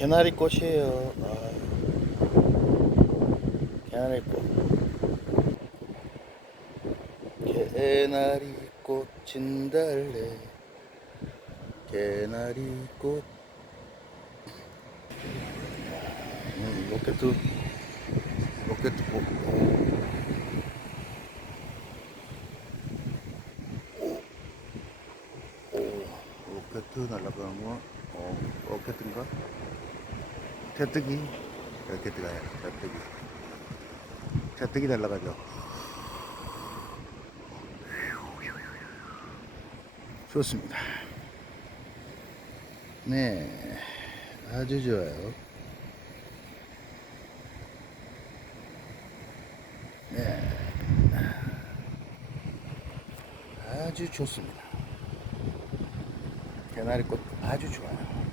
개나리 꽃이에요. 아, 개나리 꽃. 개나리 꽃인 달래. 개나리 꽃. 음, 로켓, 로켓 꽃. 오, 로켓 날아가는 거, 어, 로켓인가? 태뜨기? 로켓이 가야 태뜨기. 태뜨기 날아가죠. 좋습니다. 네, 아주 좋아요. 네, 아주 좋습니다. 개나리꽃 아주 좋아요.